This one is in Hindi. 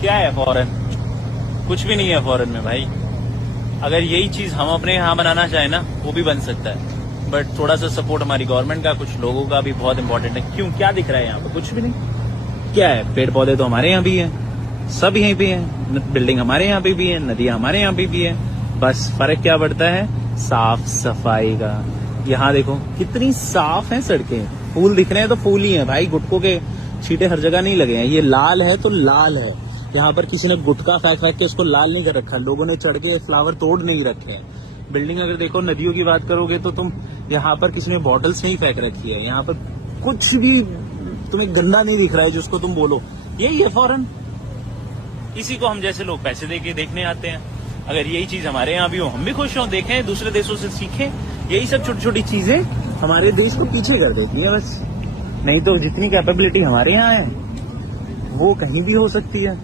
क्या है फॉरेन? कुछ भी नहीं है फॉरेन में भाई। अगर यही चीज हम अपने यहाँ बनाना चाहें ना, वो भी बन सकता है, बट थोड़ा सा सपोर्ट हमारी गवर्नमेंट का, कुछ लोगों का भी बहुत इंपॉर्टेंट है। क्यों, क्या दिख रहा है यहाँ पे? कुछ भी नहीं। क्या है? पेड़ पौधे तो हमारे यहाँ भी है, सब यहीं पे है, बिल्डिंग हमारे यहाँ पे भी है, नदियां हमारे यहाँ पे भी है। बस फर्क क्या पड़ता है? साफ सफाई का। यहाँ देखो कितनी साफ है सड़कें, फूल दिख रहे हैं तो फूल ही है भाई, गुटकों के छींटे हर जगह नहीं लगे हैं। ये लाल है तो लाल है, यहाँ पर किसी ने गुटखा फेंक फेंक के उसको लाल नहीं कर रखा, लोगों ने चढ़ के फ्लावर तोड़ नहीं रखे हैं। बिल्डिंग अगर देखो, नदियों की बात करोगे तो तुम यहाँ पर किसी ने बॉटल्स नहीं फेंक रखी है, यहाँ पर कुछ भी तुम्हें गंदा नहीं दिख रहा है जिसको तुम बोलो यही है फॉरेन। इसी को हम जैसे लोग पैसे देके देखने आते हैं। अगर यही चीज हमारे यहाँ भी हो, हम भी खुश हों, देखें, दूसरे देशों से सीखें। यही सब छोटी छोटी चीजें हमारे देश को पीछे कर देती है बस। नहीं तो जितनी कैपेबिलिटी हमारे यहाँ है वो कहीं भी हो सकती है।